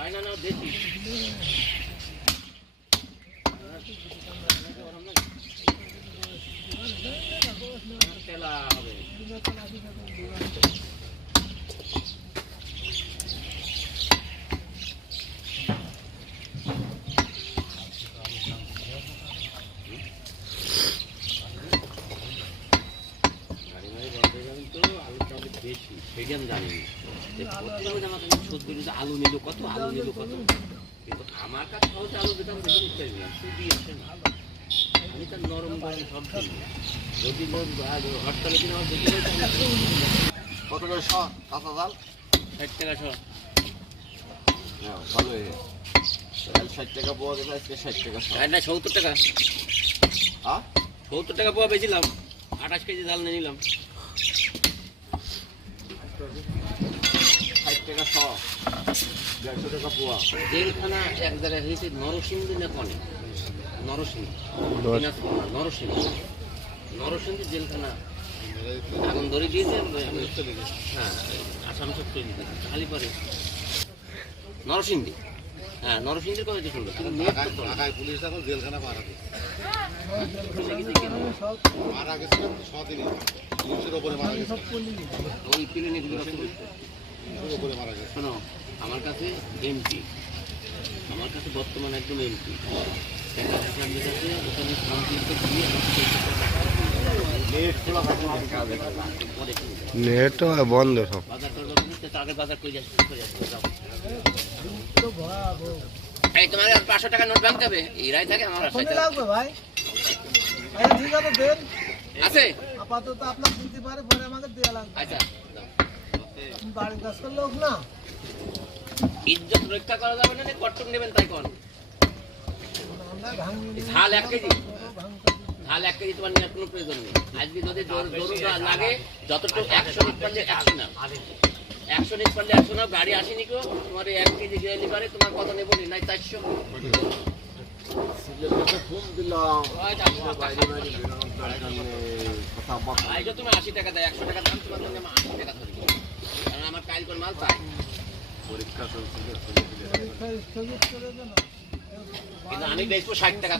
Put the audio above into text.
China না দেশি তেলা হবে। বেশি সেটা আমি জানি আলু নিল কত কিন্তু আমার কাছে হচ্ছে আলু যেটা আমি দেখে নিতে পারি খুবই আসে না আমি তার নরম গরম সব কিনি যদি হরতালে কিনা আমার দেখি কত করে শ কাঁচা জাল 60 টাকা শ ভালো 60 টাকা পাওয়া গেছে আজকে 60 টাকা না 70 টাকা 70 টাকা পাওয়া বেছিলাম 28 কেজি জাল নিয়ে নিলাম 60 টাকা শ 150 টাকা পোয়া জেলখানা এক জায়গায় হয়েছে নরসিংদী না কনে নরসিংদী জেলখানা আগুন ধরে দিয়েছে হ্যাঁ আসাম সব চলে দিয়েছে খালি পরে নরসিংদী হ্যাঁ নরসিংদীর কথা তো শুনলো কিন্তু ঢাকায় পুলিশ এখন জেলখানা মারা গেছে পুলিশের উপরে মারা গেছে ওই ক্লিনিকগুলো উপরে মারা গেছে। শোনো আমার কাছে এমপি বর্তমানে একদম এমপি নেট বন্ধ সব বাজার করে এই তোমার 500 টাকা নোট ভাঙতে হবে এরাই থাকে আমার লাগবে ভাই ঠিক আছে দেন আছে আপাতত আপনার দিতে পারে পরে আমাকে দেয়া লাগবে আচ্ছা বাড়ির কাজ করলে হোক না ইজ্জত রক্ষা করা যাবে না কট্টক নেবেন তাই কোন ঝাল 1 কেজি তোমার নেওয়ার কোনো প্রয়োজন নেই আজকে যদি জরুরি লাগে যতটুকু 100 নিট পারলে 100 নাও 100 নিট পারলে 100 নাও গাড়ি আসেনি কেউ তোমার 1 কেজি গেলি পারে তোমার কত নেবো নি নাই 400 ফোন দিলাম আইজো তুমি 80 টাকা দেয় 100 টাকা দাম তোমার জন্য 80 টাকা ধরি কারণ আমার কাইল কোন মাল চাই পরীক্ষা চলছিল কিন্তু আমি বেচবো 60 টাকা